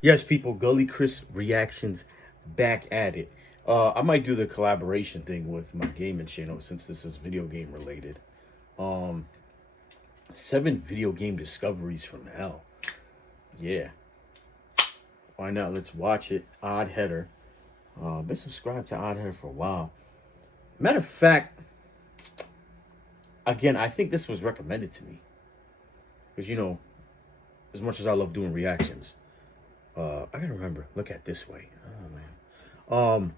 Yes, people, Gully Chris reactions back at it. I might do the collaboration thing with my gaming channel since this is video game related. Um, 7 video game discoveries from hell. Yeah, why not? Let's watch it. Odd Header. Been subscribed to Odd Header for a while. Matter of fact, again, I think this was recommended to me because as much as I love doing reactions, I gotta remember. Look at this way. Oh man.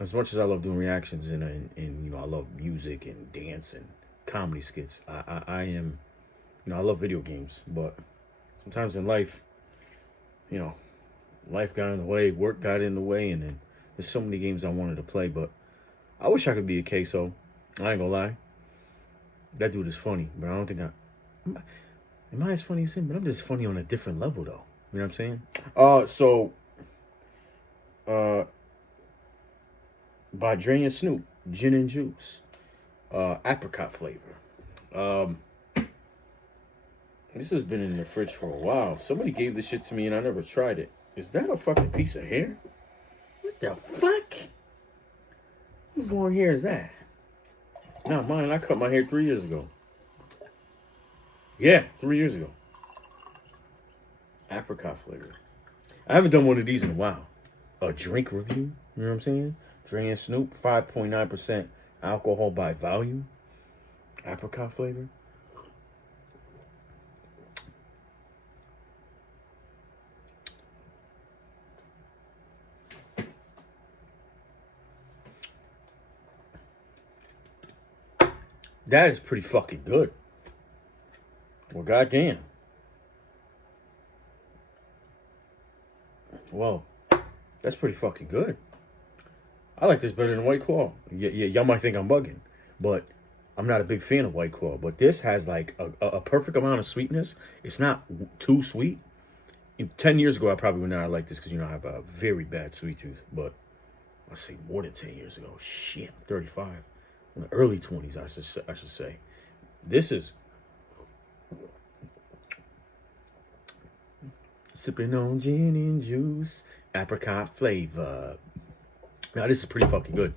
As much as I love doing reactions and I love music and dance and comedy skits, I am, I love video games, but sometimes in life, you know, life got in the way, work got in the way, and then there's so many games I wanted to play, but I wish I could be a queso. I ain't gonna lie. That dude is funny, but I don't think am I as funny as him? But I'm just funny on a different level though. You know what I'm saying? Uh by Dre and Snoop, Gin and Juice. Apricot flavor. This has been in the fridge for a while. Somebody gave this shit to me and I never tried it. Is that a fucking piece of hair? What the fuck? Whose long hair is that? Not mine. I cut my hair 3 years ago. Yeah, 3 years ago. Apricot flavor. I haven't done one of these in a while. A drink review. You know what I'm saying? Dre and Snoop, 5.9% alcohol by volume. Apricot flavor. That is pretty fucking good. Well, goddamn. Well, that's pretty fucking good. I like this better than White Claw. Yeah, y'all might think I'm bugging, but I'm not a big fan of White Claw. But this has like a perfect amount of sweetness. It's not too sweet. 10 years ago, I probably would not like this because, I have a very bad sweet tooth. But I say more than 10 years ago. Shit, I'm 35. In the early 20s, I should say. This is sipping on gin and juice, apricot flavor. Now this is pretty fucking good.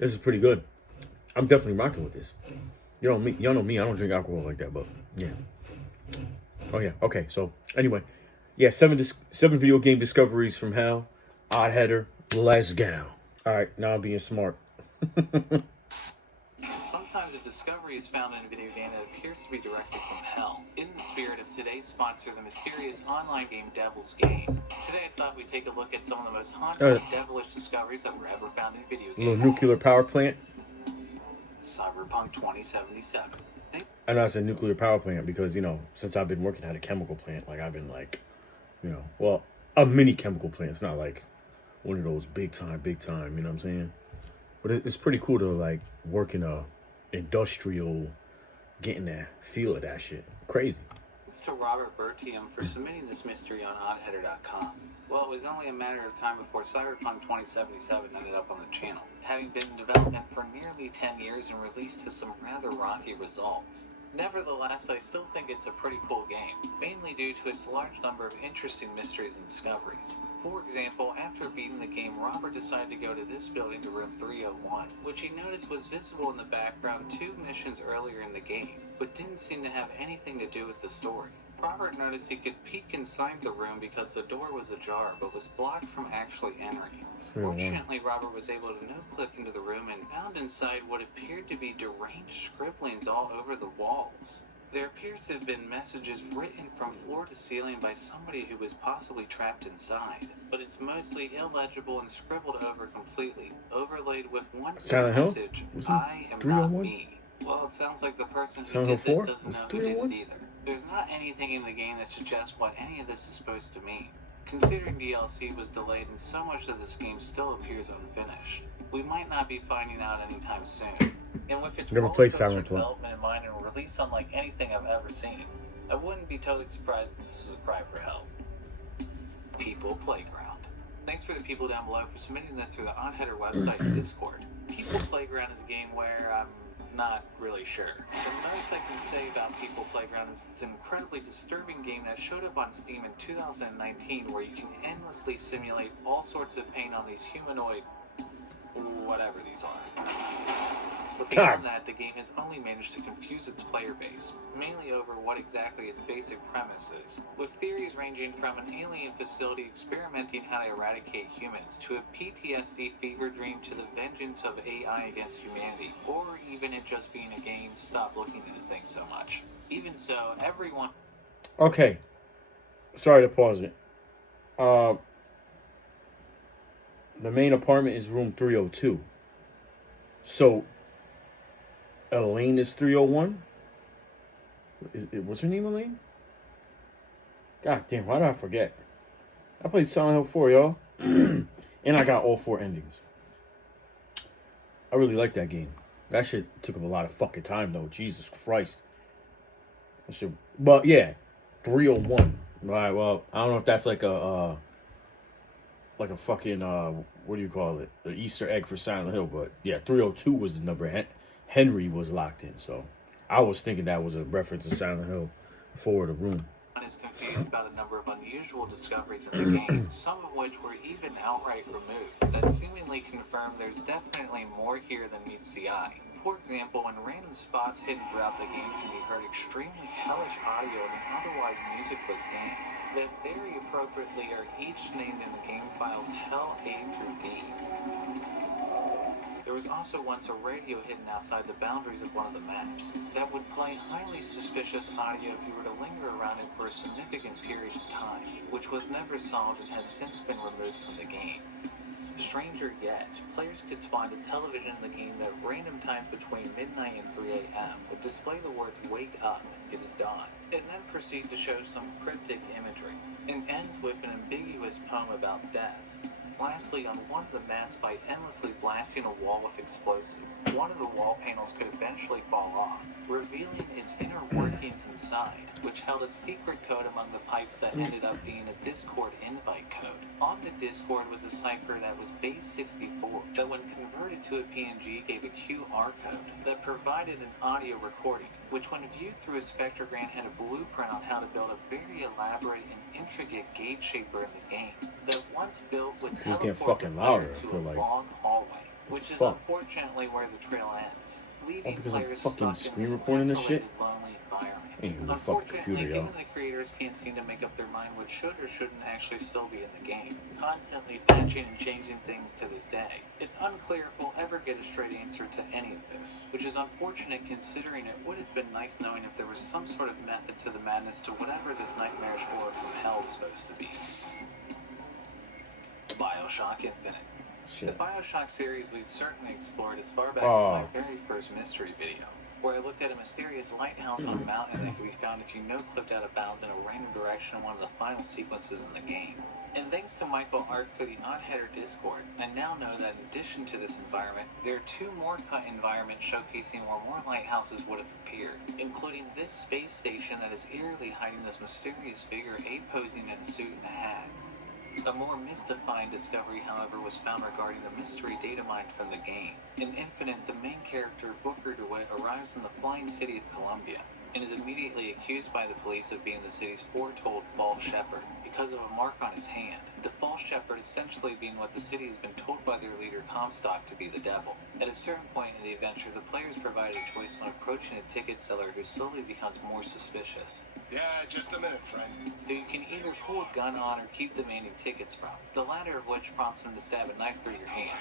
This is pretty good. I'm definitely rocking with this. Y'all know me. I don't drink alcohol like that, but yeah. Oh yeah. Okay. So anyway, yeah. 7 video game discoveries from hell. Odd Header. Let's go. All right. Now I'm being smart. Sometimes a discovery is found in a video game that appears to be directed from hell. In the spirit of today's sponsor, the mysterious online game Devil's Game. Today I thought we'd take a look at some of the most haunting and devilish discoveries that were ever found in video games. A little nuclear power plant. Cyberpunk 2077. I know it's a nuclear power plant because, since I've been working at a chemical plant, like I've been like, well, a mini chemical plant. It's not like one of those big time, you know what I'm saying? But it's pretty cool to like work in a industrial, getting that feel of that shit. Crazy. Thanks to Robert Bertium for submitting this mystery on oddheader.com. Well, it was only a matter of time before Cyberpunk 2077 ended up on the channel, having been in development for nearly 10 years and released to some rather rocky results. Nevertheless, I still think it's a pretty cool game, mainly due to its large number of interesting mysteries and discoveries. For example, after beating the game, Robert decided to go to this building to room 301, which he noticed was visible in the background 2 missions earlier in the game, but didn't seem to have anything to do with the story. Robert noticed he could peek inside the room because the door was ajar, but was blocked from actually entering. Fortunately, Robert was able to no-click into the room and found inside what appeared to be deranged scribblings all over the walls. There appears to have been messages written from floor to ceiling by somebody who was possibly trapped inside, but it's mostly illegible and scribbled over completely, overlaid with one message, "I am not me." Well, it sounds like the person who did this doesn't know who did it either. There's not anything in the game that suggests what any of this is supposed to mean. Considering DLC was delayed and so much of this game still appears unfinished, we might not be finding out anytime soon. And with its rollercoaster development in mind and release unlike anything I've ever seen, I wouldn't be totally surprised if this was a cry for help. People Playground. Thanks for the people down below for submitting this through the Odd Header website and Discord. People Playground is a game where not really sure. The most I can say about People Playground is it's an incredibly disturbing game that showed up on Steam in 2019 where you can endlessly simulate all sorts of pain on these humanoid... whatever these are. But beyond that, the game has only managed to confuse its player base, mainly over what exactly its basic premise is, with theories ranging from an alien facility experimenting how to eradicate humans, to a PTSD fever dream to the vengeance of AI against humanity, or even it just being a game, stop looking at things so much. Even so, everyone... Okay. Sorry to pause it. The main apartment is room 302. So, Elaine is 301? What's her name, Elaine? God damn, why did I forget? I played Silent Hill 4, y'all. And I got all 4 endings. I really like that game. That shit took up a lot of fucking time, though. Jesus Christ. That shit, but, yeah. 301. Alright, well, I don't know if that's like a fucking, what do you call it? The Easter egg for Silent Hill, but, yeah, 302 was the number. Henry was locked in, so I was thinking that was a reference to Silent Hill 4, the room. Is confused about a number of unusual discoveries in the game, some of which were even outright removed, that seemingly confirm there's definitely more here than meets the eye. For example, in random spots hidden throughout the game can be heard extremely hellish audio in an otherwise musicless game, that very appropriately are each named in the game files Hell A through D. There was also once a radio hidden outside the boundaries of one of the maps that would play highly suspicious audio if you were to linger around it for a significant period of time, which was never solved and has since been removed from the game. Stranger yet, players could spawn a television in the game that at random times between midnight and 3 a.m. would display the words "Wake up, it is dawn," and then proceed to show some cryptic imagery, and ends with an ambiguous poem about death. Lastly, on one of the maps, by endlessly blasting a wall with explosives, one of the wall panels could eventually fall off, revealing its inner workings inside, which held a secret code among the pipes that ended up being a Discord invite code. On the Discord was a cipher that was base 64, that when converted to a PNG gave a QR code that provided an audio recording, which when viewed through a spectrogram had a blueprint on how to build a very elaborate and intricate gate shaper in the game, that once built with It's getting fucking louder, I feel like. Long hallway, which is unfortunately where the trail ends, leaving because I'm players fucking stuck screen in recording this isolated, shit? lonely environment. Ain't even a fucking Unfortunately, computer, given yo. the creators can't seem to make up their mind what should or shouldn't actually still be in the game, constantly patching and changing things to this day, it's unclear if we'll ever get a straight answer to any of this, which is unfortunate considering it would have been nice knowing if there was some sort of method to the madness to whatever this nightmarish horror from hell was supposed to be. BioShock Infinite. Shit. The BioShock series we've certainly explored as far back as my very first mystery video, where I looked at a mysterious lighthouse on a mountain that could be found if you no-clipped out of bounds in a random direction in one of the final sequences in the game. And thanks to Michael Arts through the Oddheader Discord, I now know that in addition to this environment, there are 2 more cut environments showcasing where more lighthouses would have appeared, including this space station that is eerily hiding this mysterious figure posing in a suit and a hat. A more mystifying discovery, however, was found regarding the mystery data mined from the game. In Infinite, the main character, Booker DeWitt, arrives in the flying city of Columbia, and is immediately accused by the police of being the city's foretold false shepherd, because of a mark on his hand. The false shepherd essentially being what the city has been told by their leader Comstock to be the devil. At a certain point in the adventure, the players provide a choice when approaching a ticket seller who slowly becomes more suspicious. Yeah, just a minute, friend. Who you can either pull a gun on or keep demanding tickets from, the latter of which prompts him to stab a knife through your hand.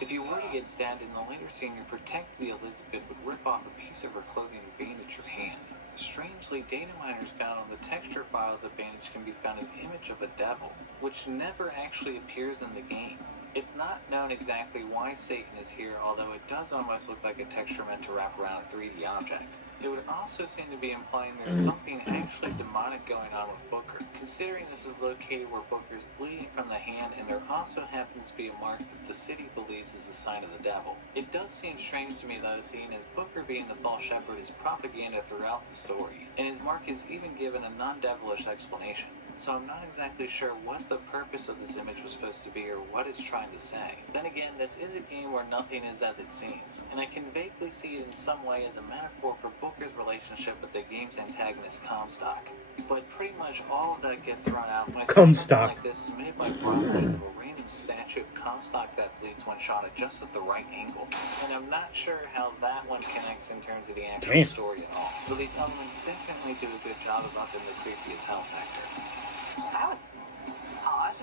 If you were to get stabbed in the later scene, your protected Elizabeth would rip off a piece of her clothing and bandage your hand. Strangely, data miners found on the texture file of the bandage can be found an image of a devil, which never actually appears in the game. It's not known exactly why Satan is here, although it does almost look like a texture meant to wrap around a 3D object. It would also seem to be implying there's something actually demonic going on with Booker, considering this is located where Booker's bleeding from the hand, and there also happens to be a mark that the city believes is a sign of the devil. It does seem strange to me though, seeing as Booker being the false shepherd is propaganda throughout the story, and his mark is even given a non-devilish explanation. so I'm not exactly sure what the purpose of this image was supposed to be or what it's trying to say. Then again, this is a game where nothing is as it seems, and I can vaguely see it in some way as a metaphor for Booker's relationship with the game's antagonist Comstock. But pretty much all of that gets thrown out when I see something like this submitted by Broadway of a random statue of Comstock that bleeds when shot at just at the right angle. And I'm not sure how that one connects in terms of the actual story at all. But these elements definitely do a good job of upping the creepy as hell factor. That was odd.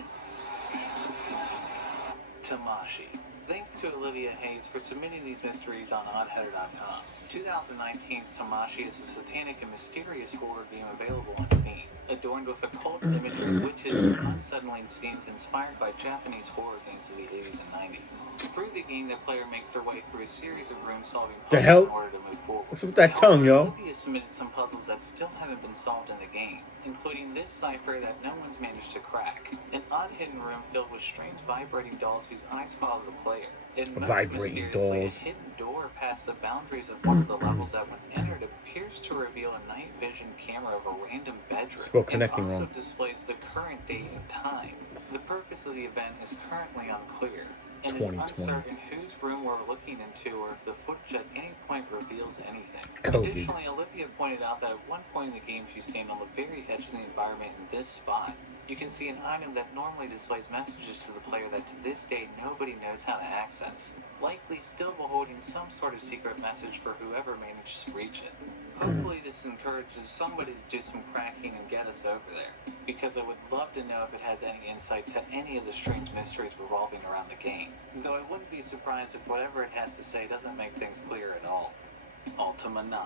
Tamashi. Thanks to Olivia Hayes for submitting these mysteries on oddheader.com. 2019's Tamashi is a satanic and mysterious horror game available on Steam, adorned with occult imagery, witches, and unsettling scenes inspired by Japanese horror games of the 80s and 90s. Through the game, the player makes their way through a series of room-solving puzzles in order to move forward. What's with that tongue, yo? Olivia submitted some puzzles that still haven't been solved in the game, including this cipher that no one's managed to crack. An odd hidden room filled with strange vibrating dolls whose eyes follow the player. And most Vibrating dolls. a hidden door past the boundaries of one of the levels that when entered appears to reveal a night vision camera of a random bedroom. It also displays the current date and time. The purpose of the event is currently unclear, and it's uncertain whose room we're looking into or if the footage at any point reveals anything. Additionally, Olivia pointed out that at one point in the game she stand on the very edge of the environment in this spot. You can see an item that normally displays messages to the player that to this day nobody knows how to access, likely still beholding some sort of secret message for whoever manages to reach it. Hopefully this encourages somebody to do some cracking and get us over there, because I would love to know if it has any insight to any of the strange mysteries revolving around the game, though I wouldn't be surprised if whatever it has to say doesn't make things clear at all. Ultima 9.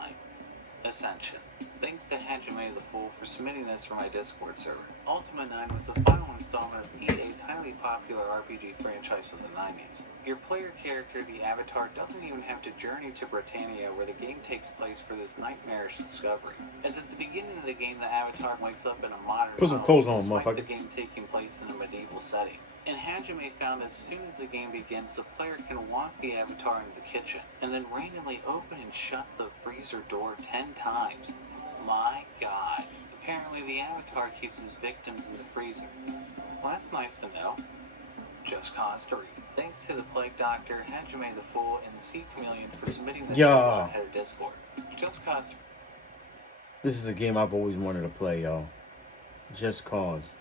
Ascension. Thanks to Hajime the Fool for submitting this for my Discord server. Ultima 9 was the final installment of EA's highly popular RPG franchise of the 90s. Your player character, the Avatar, doesn't even have to journey to Britannia where the game takes place for this nightmarish discovery. As at the beginning of the game, the Avatar wakes up in a modern Put some clothes on, despite motherfucker. the game taking place in a medieval setting. And Hajime found as soon as the game begins, the player can walk the Avatar into the kitchen, and then randomly open and shut the freezer door 10 times. My god. Apparently the Avatar keeps his victims in the freezer. Well, that's nice to know. Just Cause 3. Thanks to the Plague Doctor, Hajime the Fool, and Sea Chameleon for submitting this to our header Discord. Just Cause. This is a game I've always wanted to play, y'all. Just Cause.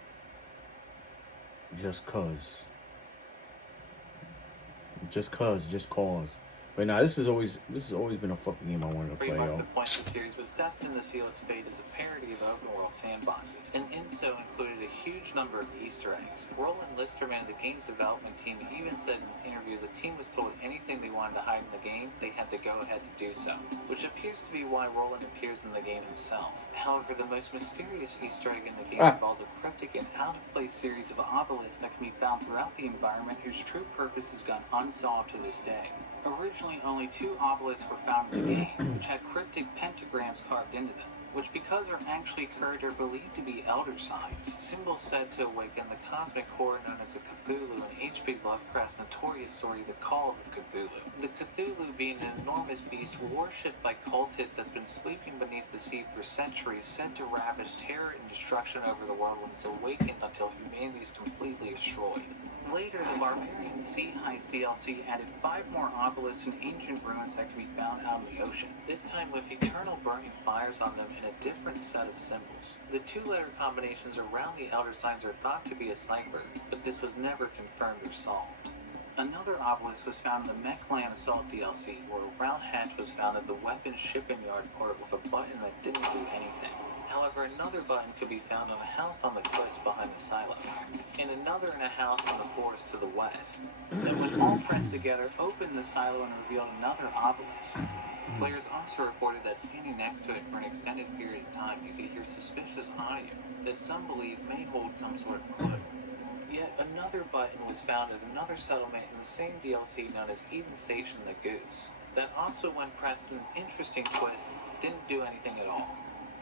Just Cause. Just Cause. Just Cause. But nah, this has always been a fucking game I wanted to play, Trademark yo. the point the series was destined to seal its fate as a parody of open world sandboxes, and in so included a huge number of Easter eggs. Roland Listerman of the game's development team even said in an interview the team was told anything they wanted to hide in the game, they had to go ahead to do so, which appears to be why Roland appears in the game himself. However, the most mysterious Easter egg in the game involves a cryptic and out-of-place series of obelisks that can be found throughout the environment whose true purpose has gone unsolved to this day. Originally, only 2 obelisks were found in the game, which had cryptic pentagrams carved into them, which because are actually curved are believed to be elder signs, symbols said to awaken the cosmic horror known as the Cthulhu in H.P. Lovecraft's notorious story The Call of Cthulhu. The Cthulhu being an enormous beast worshipped by cultists that's been sleeping beneath the sea for centuries, said to ravage terror and destruction over the world when it's awakened until humanity is completely destroyed. Later, the Barbarian Sea Heist DLC added 5 more obelisks and ancient ruins that can be found out in the ocean, this time with eternal burning fires on them and a different set of symbols. The 2-letter combinations around the elder signs are thought to be a cipher, but this was never confirmed or solved. Another obelisk was found in the Mechland Assault DLC, where a round hatch was found at the weapons shipping yard port with a button that didn't do anything. However, another button could be found on a house on the cliffs behind the silo, and another in a house in the forest to the west. Then when all pressed together, opened the silo and revealed another obelisk. Players also reported that standing next to it for an extended period of time, you could hear suspicious audio that some believe may hold some sort of clue. Yet another button was found at another settlement in the same DLC known as Eden Station the Goose, that also when pressed in an interesting twist, didn't do anything at all.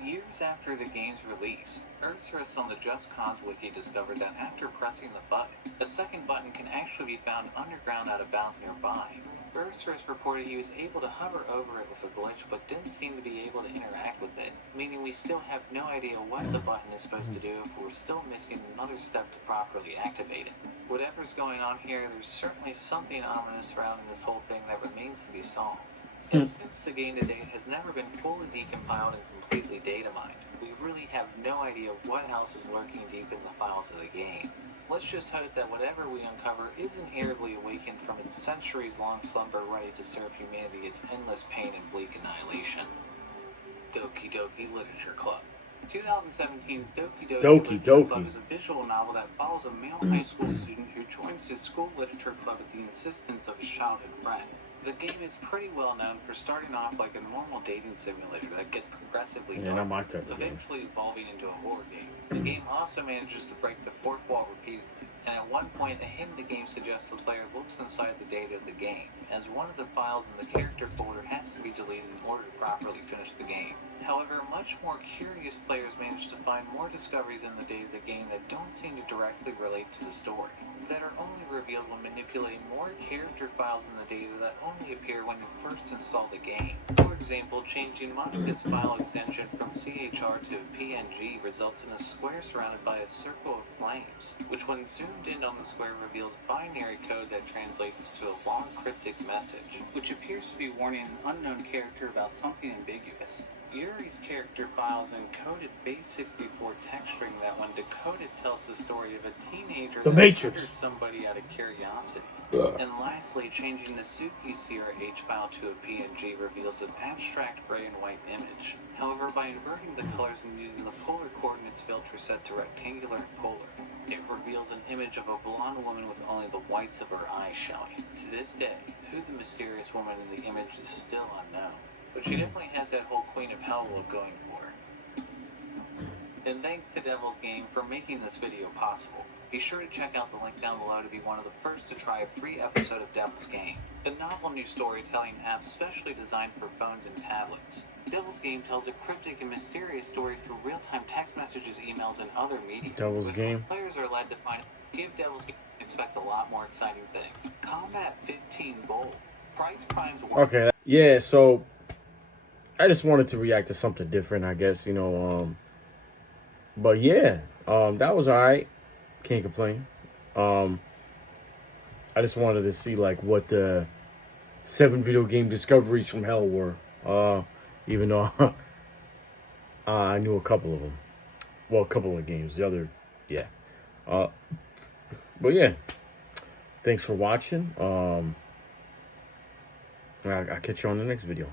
Years after the game's release, Earthsriths on the Just Cause wiki discovered that after pressing the button, a second button can actually be found underground out of bounds nearby. Earthsriths reported he was able to hover over it with a glitch but didn't seem to be able to interact with it, meaning we still have no idea what the button is supposed to do if we're still missing another step to properly activate it. Whatever's going on here, there's certainly something ominous surrounding this whole thing that remains to be solved. And since the game to date has never been fully decompiled and completely data mined, we really have no idea what else is lurking deep in the files of the game. Let's just hope that whatever we uncover isn't irritably awakened from its centuries-long slumber ready to serve humanity its endless pain and bleak annihilation. Doki Doki Literature Club. 2017's Doki Doki Literature Club is a visual novel that follows a male high school student who joins his school literature club at the insistence of his childhood friend. The game is pretty well known for starting off like a normal dating simulator that gets progressively darker, eventually evolving into a horror game. The game also manages to break the fourth wall repeatedly, and at one point a hint in the game suggests the player looks inside the data of the game, as one of the files in the character folder has to be deleted in order to properly finish the game. However, much more curious players manage to find more discoveries in the data of the game that don't seem to directly relate to the story, that are only revealed when manipulating more character files in the data that only appear when you first install the game. For example, changing Monica's file extension from CHR to PNG results in a square surrounded by a circle of flames, which when zoomed in on the square reveals binary code that translates to a long cryptic message, which appears to be warning an unknown character about something ambiguous. Yuri's character files encoded base64 text string that when decoded tells the story of a teenager that murdered somebody out of curiosity. And lastly, changing the Suki CRH file to a PNG reveals an abstract gray and white image. However, by inverting the colors and using the polar coordinates filter set to rectangular and polar, it reveals an image of a blonde woman with only the whites of her eyes showing. To this day, who the mysterious woman in the image is still unknown, but she definitely has that whole Queen of Hell look going for her. And thanks to Devil's Game for making this video possible. Be sure to check out the link down below to be one of the first to try a free episode of Devil's Game, a novel new storytelling app specially designed for phones and tablets. Devil's Game tells a cryptic and mysterious story through real-time text messages, emails, and other media. Devil's Game. Players are led to find give Devil's Game and expect a lot more exciting things. Combat 15 Gold. Price Prime's work. Okay, yeah, so I just wanted to react to something different, I guess, you know, but yeah, that was alright. Can't complain. I just wanted to see like what the 7 video game discoveries from hell were. Even though I knew a couple of them. Well, a couple of games. The other, yeah. But yeah, thanks for watching. I'll catch you on the next video.